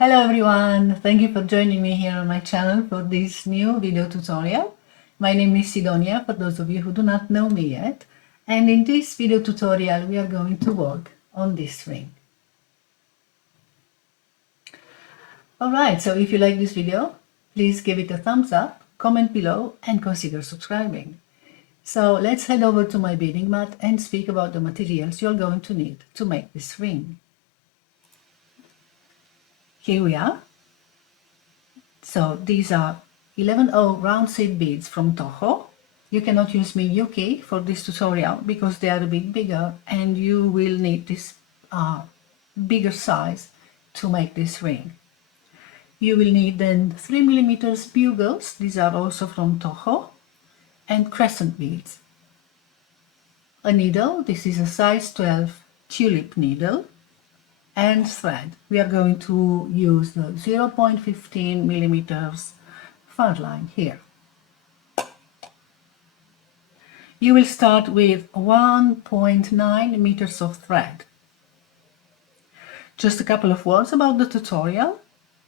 Hello everyone, thank you for joining me here on my channel for this new video tutorial. My name is Sidonia, for those of you who do not know me yet, and in this video tutorial we are going to work on this ring. Alright, so if you like this video, please give it a thumbs up, comment below and consider subscribing. So let's head over to my beading mat and speak about the materials you're going to need to make this ring. Here we are. So these are 11O round seed beads from Toho. You cannot use me UK for this tutorial because they are a bit bigger and you will need this bigger size to make this ring. You will need then 3mm bugles, these are also from Toho, and crescent beads. A needle, this is a size 12 tulip needle, and thread. We are going to use the 0.15mm fur line here. You will start with 1.9 meters of thread. Just a couple of words about the tutorial,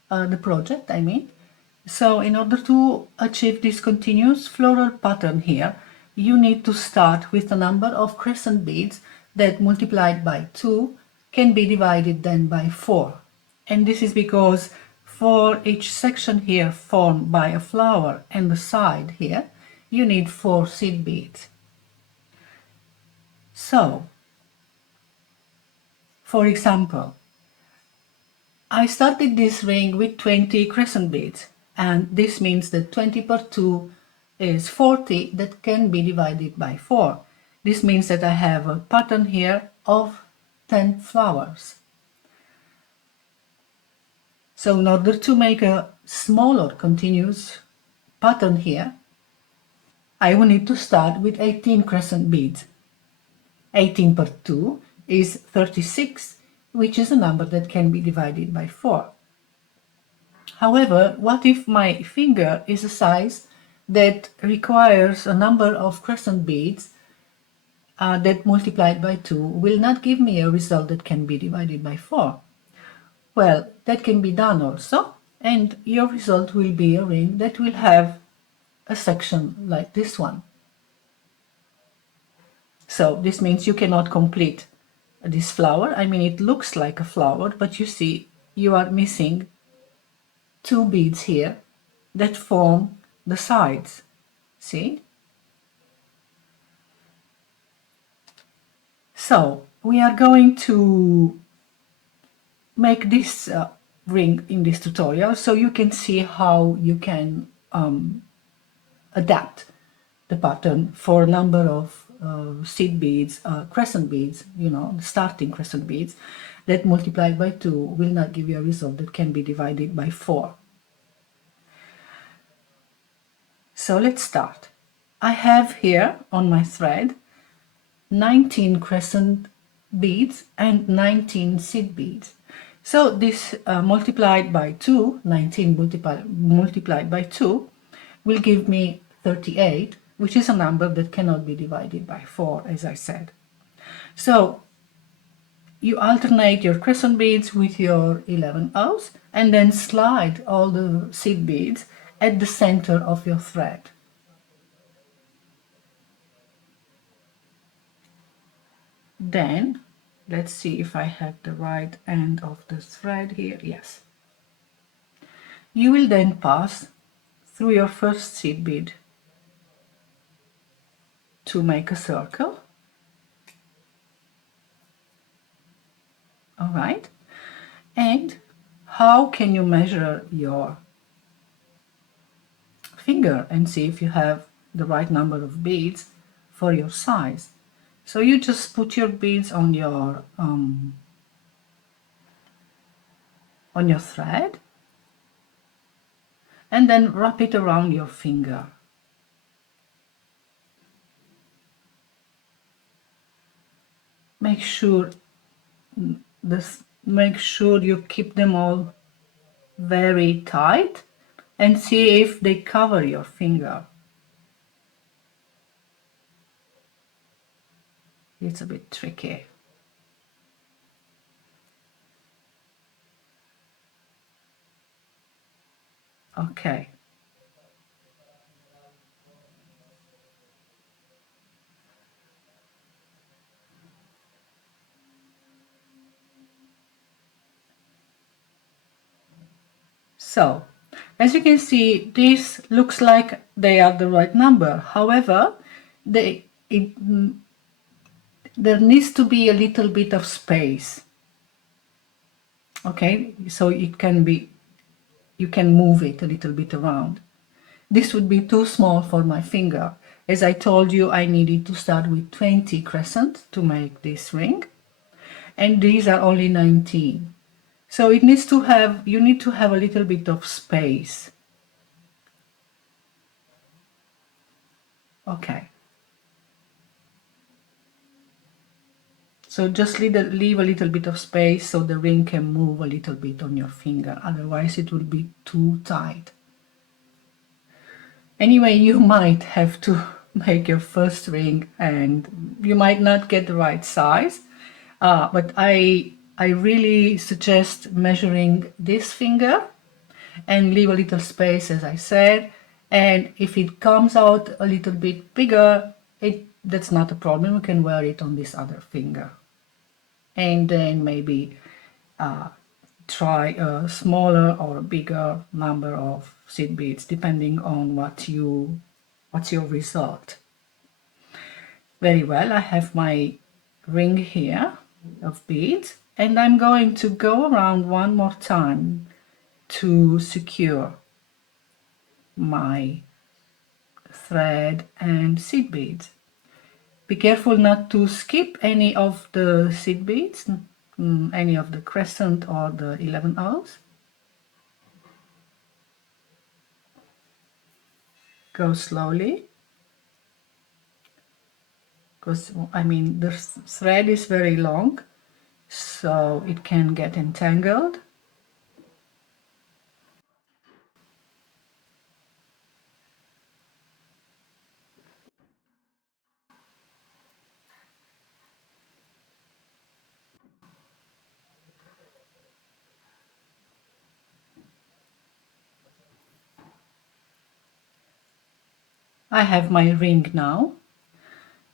the project I mean. So in order to achieve this continuous floral pattern here, you need to start with a number of crescent beads that multiplied by 2 can be divided then by 4. And this is because for each section here formed by a flower and the side here, you need 4 seed beads. So, for example, I started this ring with 20 crescent beads, and this means that 20 per 2 is 40 that can be divided by 4. This means that I have a pattern here of 10 flowers. So in order to make a smaller continuous pattern here, I will need to start with 18 crescent beads. 18 per 2 is 36, which is a number that can be divided by 4. However, what if my finger is a size that requires a number of crescent beads that multiplied by 2 will not give me a result that can be divided by 4? Well, that can be done also, and your result will be a ring that will have a section like this one. So this means you cannot complete this flower. I mean, it looks like a flower, but you see you are missing 2 beads here that form the sides. See? So we are going to make this ring in this tutorial so you can see how you can adapt the pattern for a number of seed beads, crescent beads, the starting crescent beads that multiplied by 2 will not give you a result that can be divided by 4. So let's start. I have here on my thread 19 crescent beads and 19 seed beads. So this multiplied by 2, 19 multiplied by 2 will give me 38, which is a number that cannot be divided by 4, as I said. So you alternate your crescent beads with your 11 O's and then slide all the seed beads at the center of your thread. Then let's see if I have the right end of the thread here. Yes. You will then pass through your first seed bead to make a circle. All right. And how can you measure your finger and see if you have the right number of beads for your size? So you just put your beads on your thread and then wrap it around your finger. Make sure you keep them all very tight and see if they cover your finger. It's a bit tricky. Okay. So, as you can see, this looks like they are the right number. However, there needs to be a little bit of space. Okay, so it can be, you can move it a little bit around. This would be too small for my finger. As I told you, I needed to start with 20 crescent to make this ring, and these are only 19. So it needs to have, you need to have a little bit of space. Okay. So just leave a little bit of space so the ring can move a little bit on your finger. Otherwise it will be too tight. Anyway, you might have to make your first ring and you might not get the right size. But I really suggest measuring this finger and leave a little space, as I said. And if it comes out a little bit bigger, that's not a problem. You can wear it on this other finger. And then maybe try a smaller or a bigger number of seed beads depending on what's your result. Very well, I have my ring here of beads, and I'm going to go around one more time to secure my thread and seed beads. Be careful not to skip any of the seed beads, any of the crescent or the 11 O's. Go slowly, because I mean the thread is very long, so it can get entangled. I have my ring now.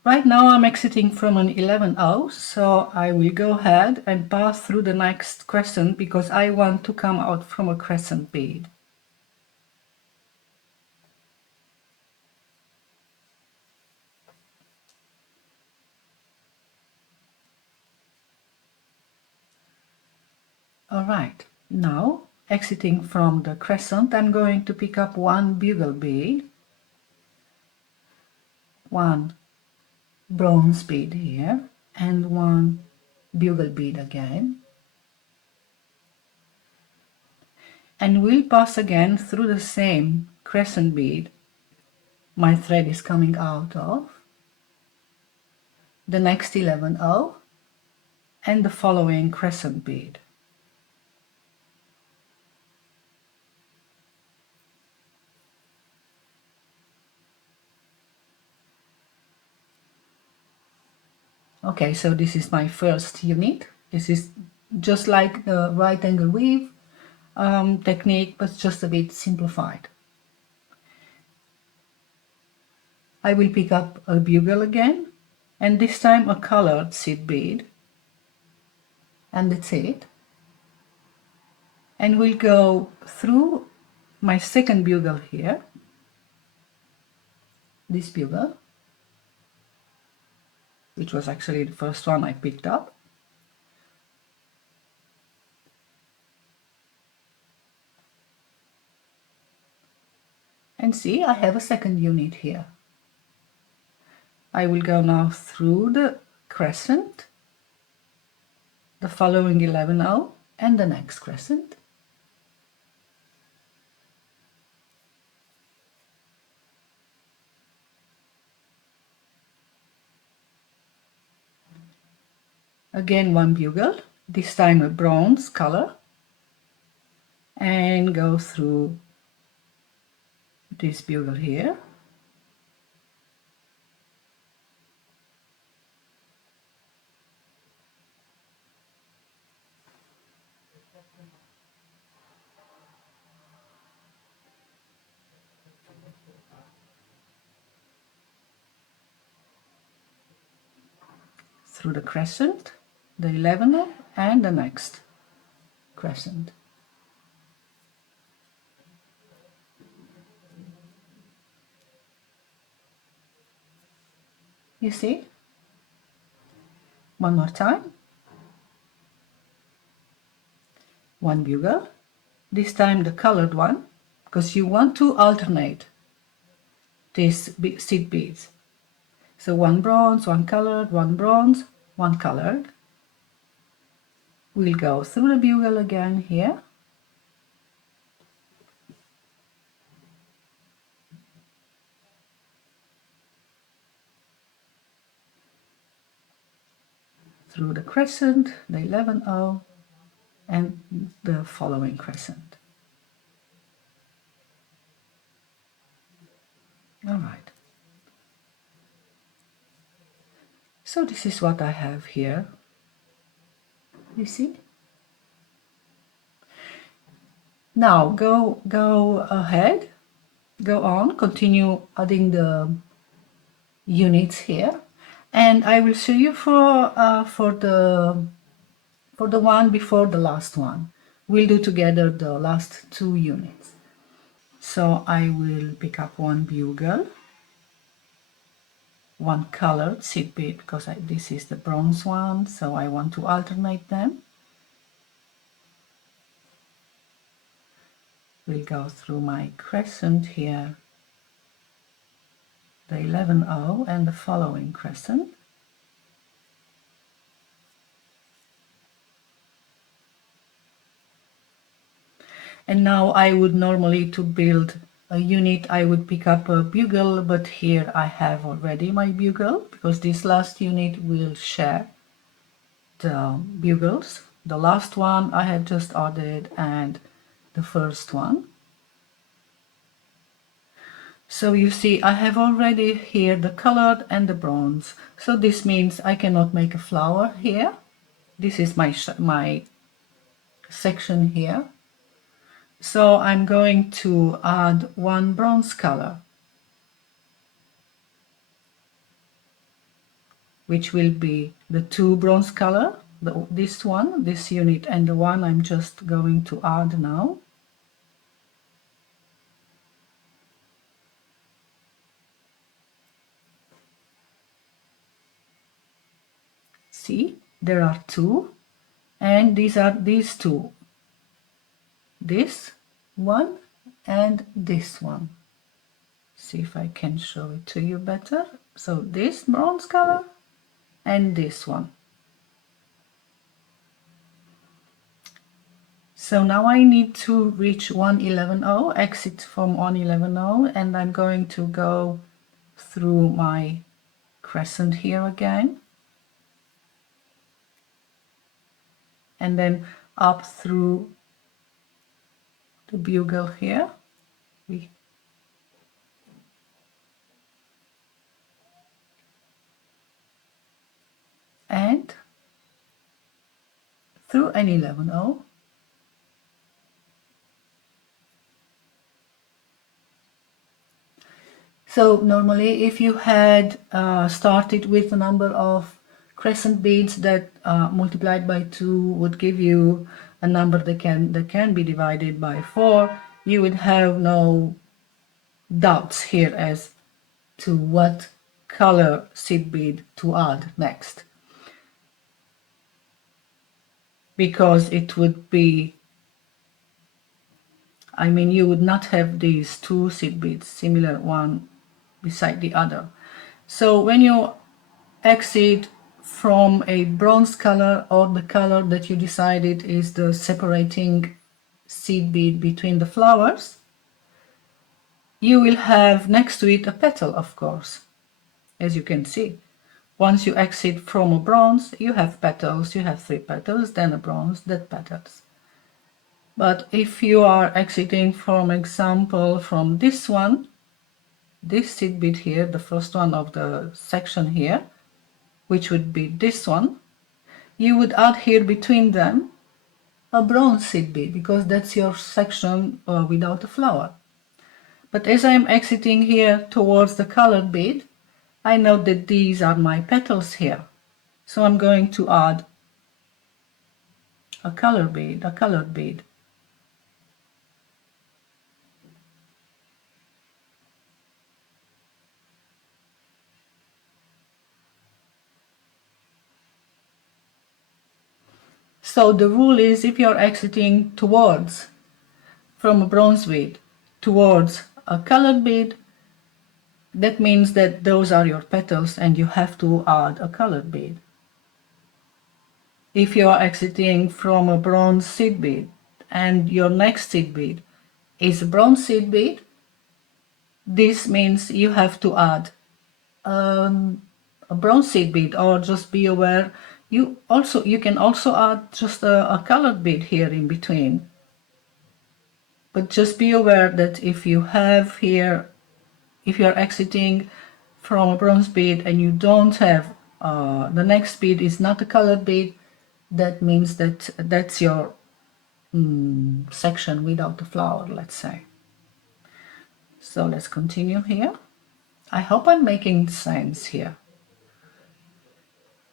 Right now I'm exiting from an 11-0, so I will go ahead and pass through the next crescent because I want to come out from a crescent bead. Alright, now exiting from the crescent, I'm going to pick up one bugle bead, one bronze bead here, and one bugle bead again. And we'll pass again through the same crescent bead my thread is coming out of, the next 11-0, and the following crescent bead. Okay, so this is my first unit. This is just like the right angle weave technique, but just a bit simplified. I will pick up a bugle again, and this time a colored seed bead, and that's it. And we'll go through my second bugle here, this bugle, which was actually the first one I picked up. And see, I have a second unit here. I will go now through the crescent, the following 11-0, and the next crescent. Again one bugle, this time a bronze color, and go through this bugle here. through the crescent, the 11 and the next crescent. You see? One more time. One bugle, this time the colored one, because you want to alternate these seed beads. So one bronze, one colored, one bronze, one colored. We'll go through the bugle again here. Through the crescent, the 11-0, and the following crescent. All right. So this is what I have here. You see? Now go ahead, go on, continue adding the units here, and I will show you for the one before the last one. We'll do together the last 2 units. So I will pick up one bugle, one colored seed bead, because this is the bronze one, so I want to alternate them. We'll go through my crescent here, the 11-0 and the following crescent. And now I would normally, to build a unit, I would pick up a bugle, but here I have already my bugle, because this last unit will share the bugles. The last one I have just added and the first one. So you see I have already here the colored and the bronze. So this means I cannot make a flower here. This is my section here. So I'm going to add one bronze color, which will be the 2 bronze color, this one, this unit, and the one I'm just going to add now. See, there are 2, and these are these 2. This one and this one. See if I can show it to you better. So this bronze color and this one. So now I need to reach 111.0, exit from 111.0, and I'm going to go through my crescent here again, and then up through the bugle here. And through an 11.0. So normally if you had started with a number of crescent beads that multiplied by 2 would give you a number that can be divided by 4, you would have no doubts here as to what color seed bead to add next, because it would be, I mean, you would not have these 2 seed beads similar one beside the other. So when you exit from a bronze color or the color that you decided is the separating seed bead between the flowers, you will have next to it a petal, of course, as you can see. Once you exit from a bronze, you have petals, you have 3 petals, then a bronze, then petals. But if you are exiting, for example, from this one, this seed bead here, the first one of the section here, which would be this one, you would add here between them a bronze seed bead, because that's your section without a flower. But as I'm exiting here towards the colored bead, I know that these are my petals here. So I'm going to add a colored bead. So the rule is, if you're exiting towards, from a bronze bead towards a colored bead, that means that those are your petals and you have to add a colored bead. If you are exiting from a bronze seed bead and your next seed bead is a bronze seed bead, this means you have to add a bronze seed bead, or just be aware you can also add just a colored bead here in between. But just be aware that if you have here, if you're exiting from a bronze bead and you don't have the next bead is not a colored bead, that means that that's your section without the flower, let's say. So let's continue here. I hope I'm making sense here.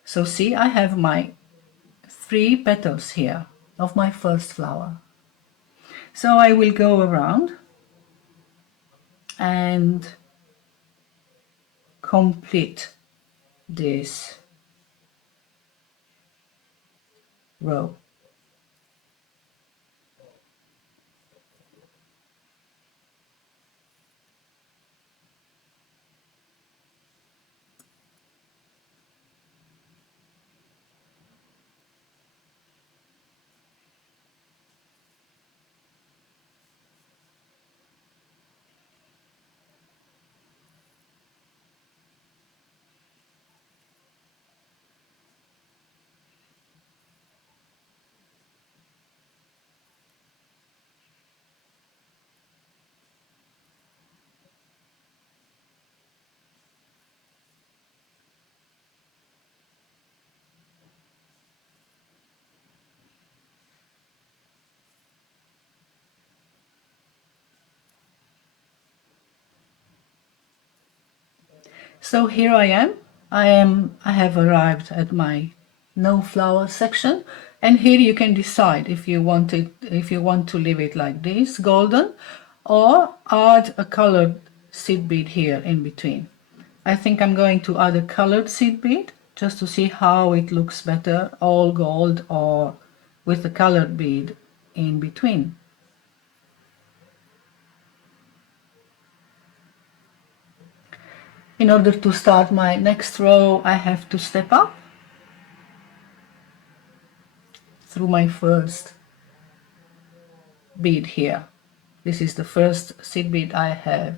So see, I have my 3 petals here of my first flower. So I will go around and complete this row. So here I am. I have arrived at my no flower section, and here you can decide if you want to leave it like this, golden, or add a colored seed bead here in between. I think I'm going to add a colored seed bead just to see how it looks better, all gold or with a colored bead in between. In order to start my next row, I have to step up through my first bead here. This is the first seed bead I have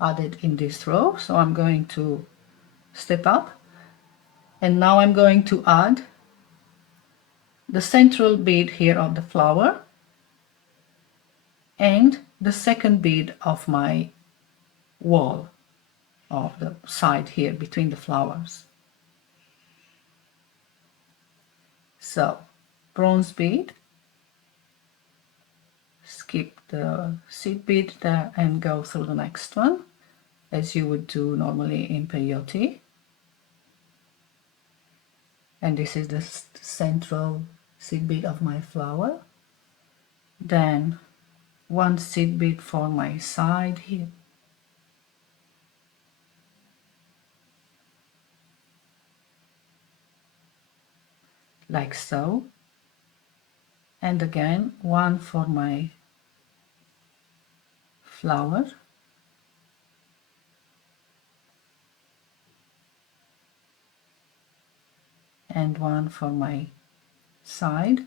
added in this row, so I'm going to step up, and now I'm going to add the central bead here of the flower and the second bead of my wall of the side here between the flowers. So bronze bead, skip the seed bead there and go through the next one as you would do normally in peyote. And this is the central seed bead of my flower. Then one seed bead for my side here. Like so. And again one for my flower. And one for my side.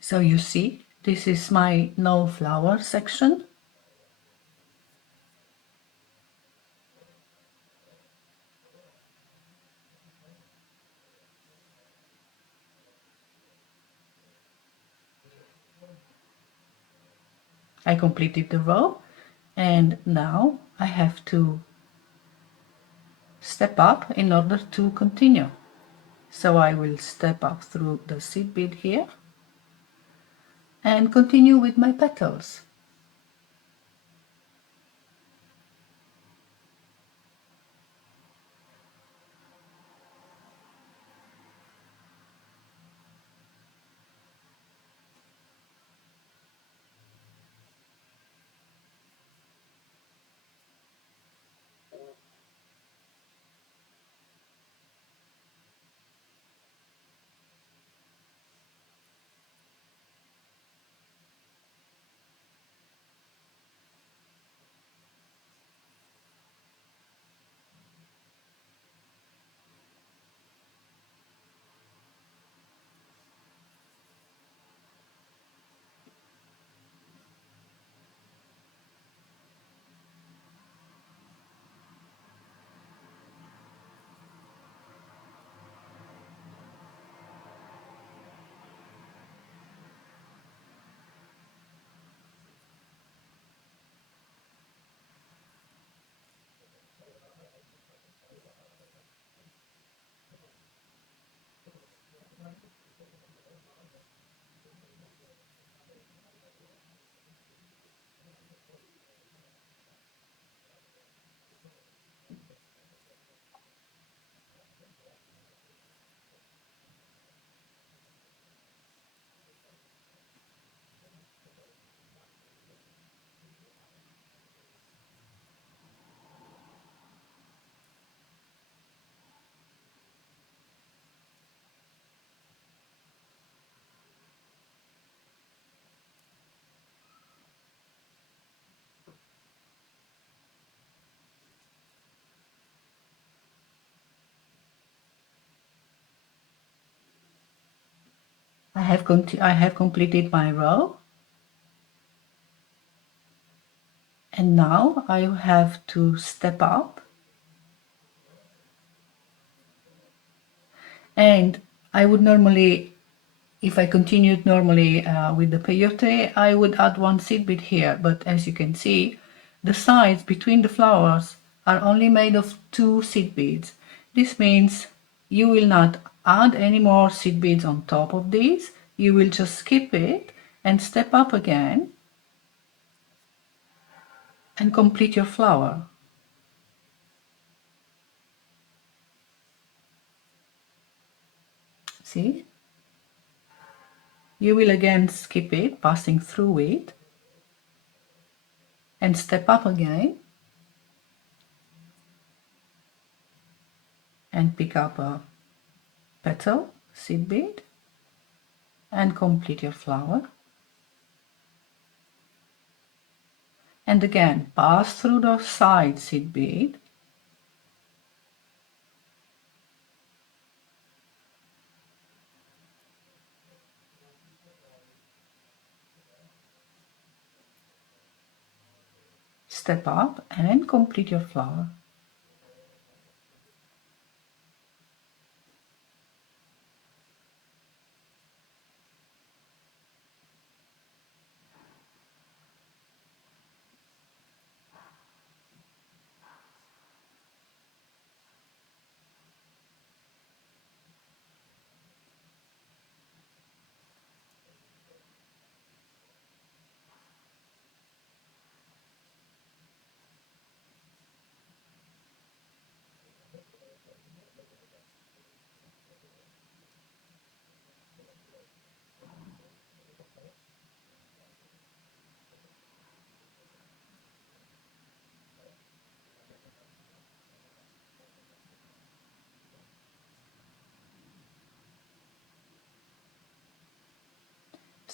So you see, this is my no flower section. I completed the row, and now I have to step up in order to continue. So I will step up through the seed bead here and continue with my petals. I have completed my row, and now I have to step up, and I would normally, if I continued normally with the peyote, I would add one seed bead here, but as you can see, the sides between the flowers are only made of 2 seed beads. This means you will not add any more seed beads on top of these. You will just skip it and step up again and complete your flower. See? You will again skip it, passing through it, and step up again and pick up a petal, seed bead, and complete your flower. And again, pass through the side seed bead, step up and complete your flower.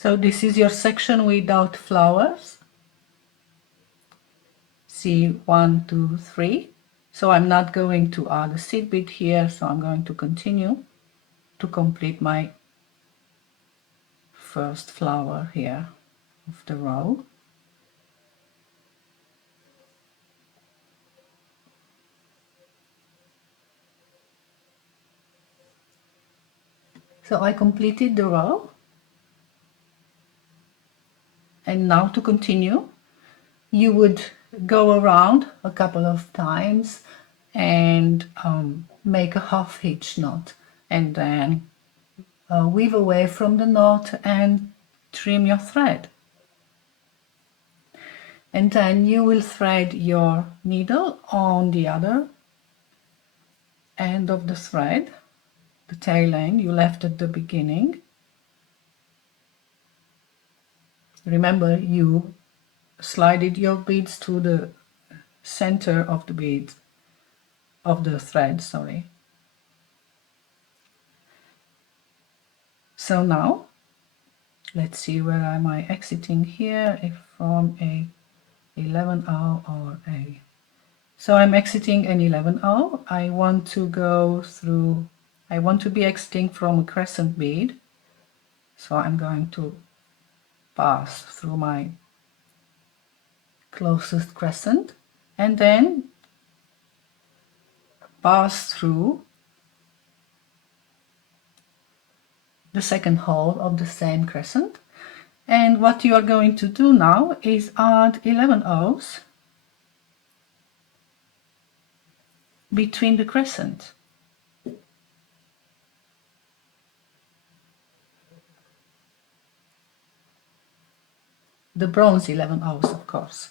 So this is your section without flowers. See, 1, 2, 3. So I'm not going to add a seed bead here, so I'm going to continue to complete my first flower here of the row. So I completed the row, and now to continue, you would go around a couple of times and make a half hitch knot, and then weave away from the knot and trim your thread. And then you will thread your needle on the other end of the thread, the tail end you left at the beginning. Remember, you slided your beads to the center of the bead, of the thread, sorry. So now, let's see, where am I exiting here, if from a 11-0 or a... So I'm exiting an 11-0. I want to go through, I want to be exiting from a crescent bead. So I'm going to pass through my closest crescent and then pass through the second hole of the same crescent. And what you are going to do now is add 11 O's between the crescent. The bronze 11 O's, of course.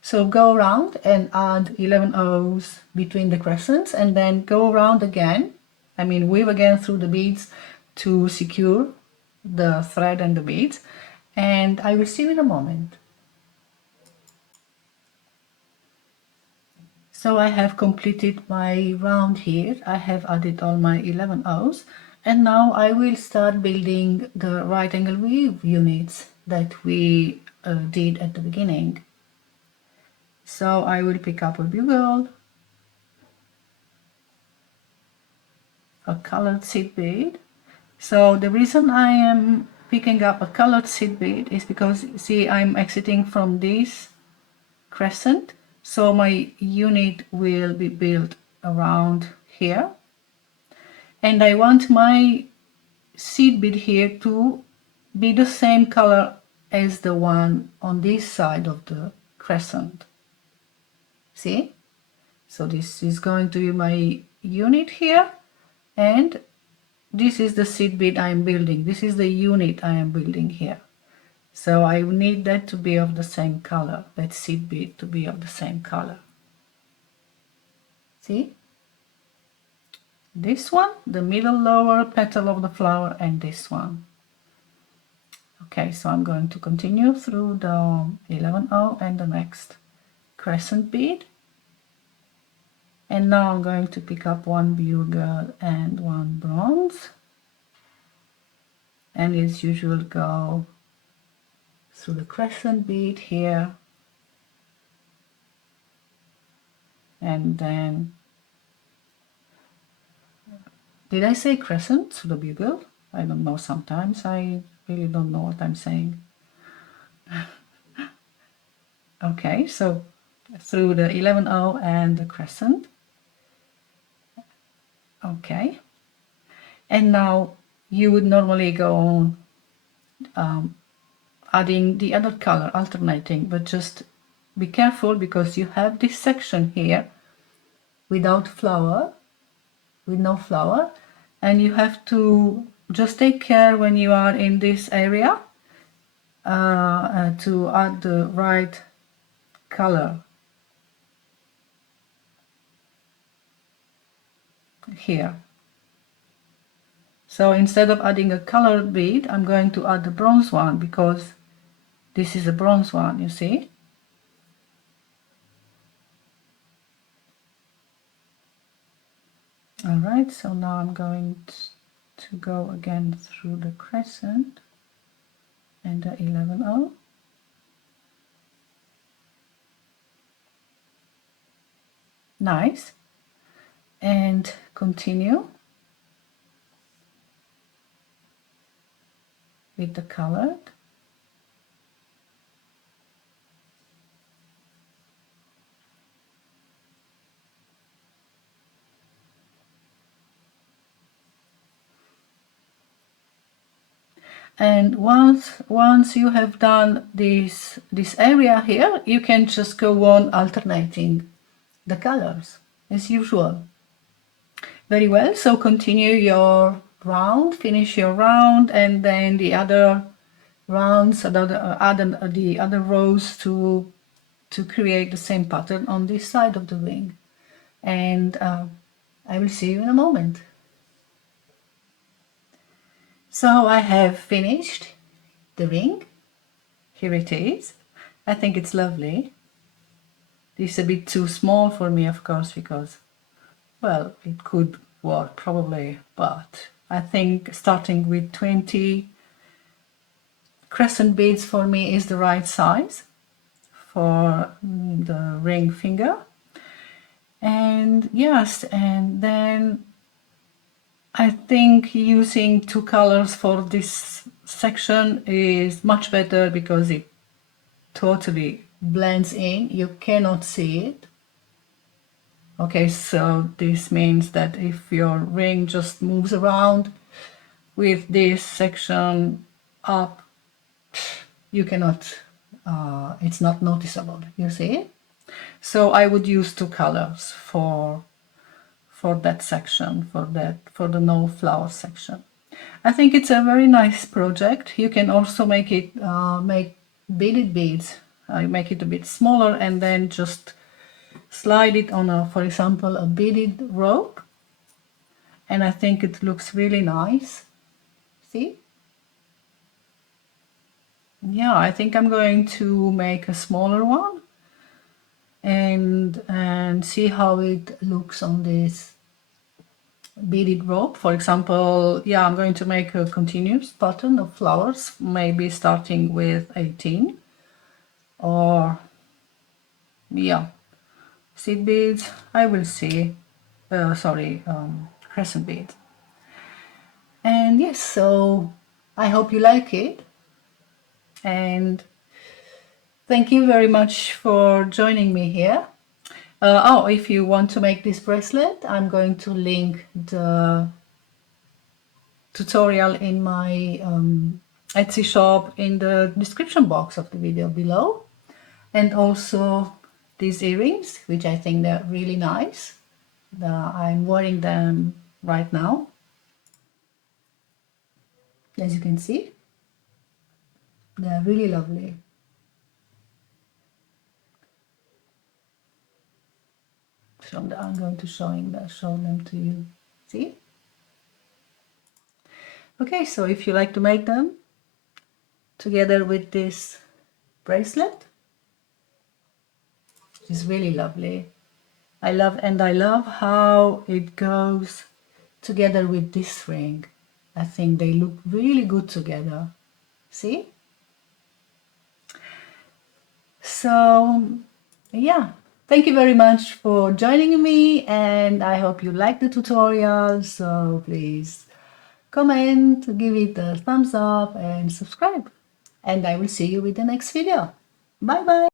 So go around and add 11 O's between the crescents, and then go around again. I mean, weave again through the beads to secure the thread and the beads. And I will see you in a moment. So I have completed my round here. I have added all my 11 O's, and now I will start building the right angle weave units that we did at the beginning. So I will pick up a bugle, a colored seed bead. So the reason I am picking up a colored seed bead is because, see, I'm exiting from this crescent, so my unit will be built around here, and I want my seed bead here to be the same color as the one on this side of the crescent. See? So this is going to be my unit here, and this is the seed bead I am building. This is the unit I am building here. So I need that to be of the same color, that seed bead to be of the same color. See? This one, the middle lower petal of the flower, and this one. Okay, so I'm going to continue through the 11-0 and the next crescent bead. And now I'm going to pick up one bugle and one bronze. And as usual, go through the crescent bead here. And then, did I say crescent through the bugle? I don't know, sometimes I really don't know what I'm saying. Okay, so through the 11-0 and the crescent. Okay, and now you would normally go on adding the other color, alternating, but just be careful because you have this section here without flower, with no flower, and you have to just take care when you are in this area to add the right color here. So instead of adding a colored bead, I'm going to add the bronze one because this is a bronze one, you see? Alright, so now I'm going to go again through the crescent and the 11-0. Nice. And continue with the colored. And once you have done this area here, you can just go on alternating the colors as usual. Very well, so continue your round, finish your round, and then the other rounds, the other rows to create the same pattern on this side of the ring. And I will see you in a moment. So I have finished the ring. Here it is. I think it's lovely. This is a bit too small for me, of course, because, well, it could work probably, but I think starting with 20 crescent beads for me is the right size for the ring finger. And yes, and then I think using two colors for this section is much better because it totally blends in. You cannot see it. Okay, so this means that if your ring just moves around with this section up, you cannot, it's not noticeable, you see? So I would use two colors for that section, for the no flower section. I think it's a very nice project. You can also make it make beaded beads. Make it a bit smaller and then just slide it on a, for example, a beaded rope, and I think it looks really nice. See? Yeah, I think I'm going to make a smaller one and see how it looks on this beaded rope. For example, yeah, I'm going to make a continuous pattern of flowers, maybe starting with 18, or yeah, seed beads, I will see. Crescent beads. And yes, so I hope you like it, and thank you very much for joining me here. If you want to make this bracelet, I'm going to link the tutorial in my Etsy shop in the description box of the video below, and also these earrings, which I think they're really nice. I'm wearing them right now, as you can see. They're really lovely. So I'm going to show them to you. See? Okay, so if you like to make them together with this bracelet, it's really lovely. I love how it goes together with this ring. I think they look really good together. See? So yeah, thank you very much for joining me, and I hope you like the tutorial. So please comment, give it a thumbs up and subscribe, and I will see you with the next video. Bye bye.